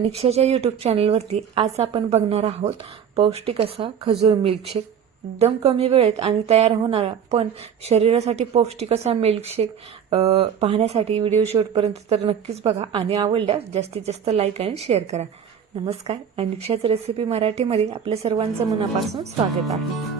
अनिक्षाच्या YouTube चॅनलवरती आज आपण बघणार आहोत पौष्टिक असा खजूर मिल्कशेक एकदम कमी वेळेत आणि तयार होणारा पण शरीरासाठी पौष्टिक असा मिल्कशेक पाहण्यासाठी व्हिडिओ शेवटपर्यंत तर नक्कीच बघा आणि आवडल्यास जास्तीत जास्त लाईक आणि शेअर करा. नमस्कार अनिक्षाच रेसिपी मराठीमध्ये आपल्या सर्वांचं मनापासून स्वागत आहे.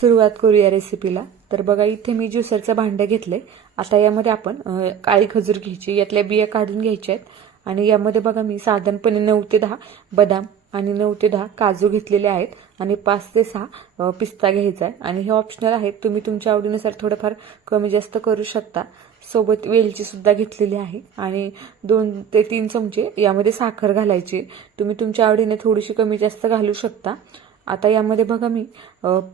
सुरुवात करूया रेसिपीला तर बघा इथे मी ज्युसरचं भांडं घेतलंय. आता यामध्ये आपण काळी खजूर घ्यायची यातल्या बिया काढून घ्यायच्या आहेत. आणि यामध्ये बघा मी साधारणपणे नऊ ते दहा बदाम आणि नऊ ते दहा काजू घेतलेले आहेत. आणि पाच ते सहा पिस्ता घ्यायचा आहे. आणि हे ऑप्शनल आहेत. तुम्ही तुमच्या आवडीनुसार थोडंफार कमी जास्त करू शकता. सोबत वेलची सुद्धा घेतलेली आहे. आणि दोन ते तीन चमचे यामध्ये साखर घालायची. तुम्ही तुमच्या आवडीने थोडीशी कमी जास्त घालू शकता. आता यामध्ये बघा मी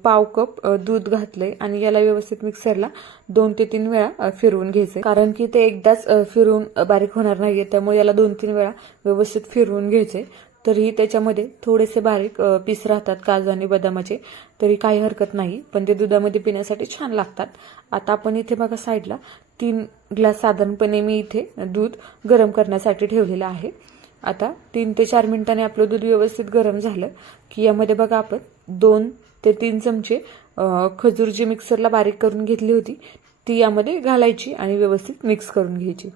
पाव कप दूध घातलंय आणि याला व्यवस्थित मिक्सरला दोन ते तीन वेळा फिरवून घ्यायचंय. कारण की ते एकदाच फिरवून बारीक होणार नाहीये त्यामुळे याला दोन तीन वेळा व्यवस्थित फिरवून घ्यायचंय. तरीही त्याच्यामध्ये थोडेसे बारीक पीस राहतात काजू आणि बदामाचे. तरी काही हरकत नाही पण ते दुधामध्ये पिण्यासाठी छान लागतात. आता आपण इथे बघा साईडला तीन ग्लास साधारणपणे मी इथे दूध गरम करण्यासाठी ठेवलेलं आहे. आता तीन ते चार मिनिटांनी आपलं दूध व्यवस्थित गरम झालं की यामध्ये बघा आपण दोन ते तीन चमचे खजूर जी मिक्सरला बारीक करून घेतली होती ती यामध्ये घालायची आणि व्यवस्थित मिक्स करून घ्यायची.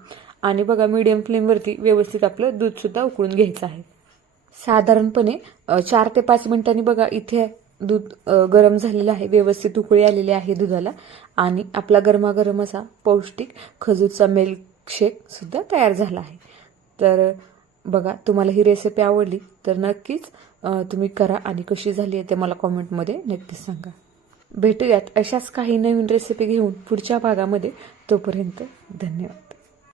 आणि बघा मीडियम फ्लेमवरती व्यवस्थित आपलं दूधसुद्धा उकळून घ्यायचं आहे. साधारणपणे चार ते पाच मिनिटांनी बघा इथे दूध गरम झालेलं आहे व्यवस्थित उकळी आलेली आहे दुधाला. आणि आपला गरमागरम असा पौष्टिक खजूरचा मिल्क तयार झाला आहे. तर बघा तुम्हाला ही रेसिपी आवडली तर नक्कीच तुम्ही करा आणि कशी झाली आहे ते मला कॉमेंटमध्ये नक्कीच सांगा. भेटूयात अशाच काही नवीन रेसिपी घेऊन पुढच्या भागामध्ये. तोपर्यंत धन्यवाद.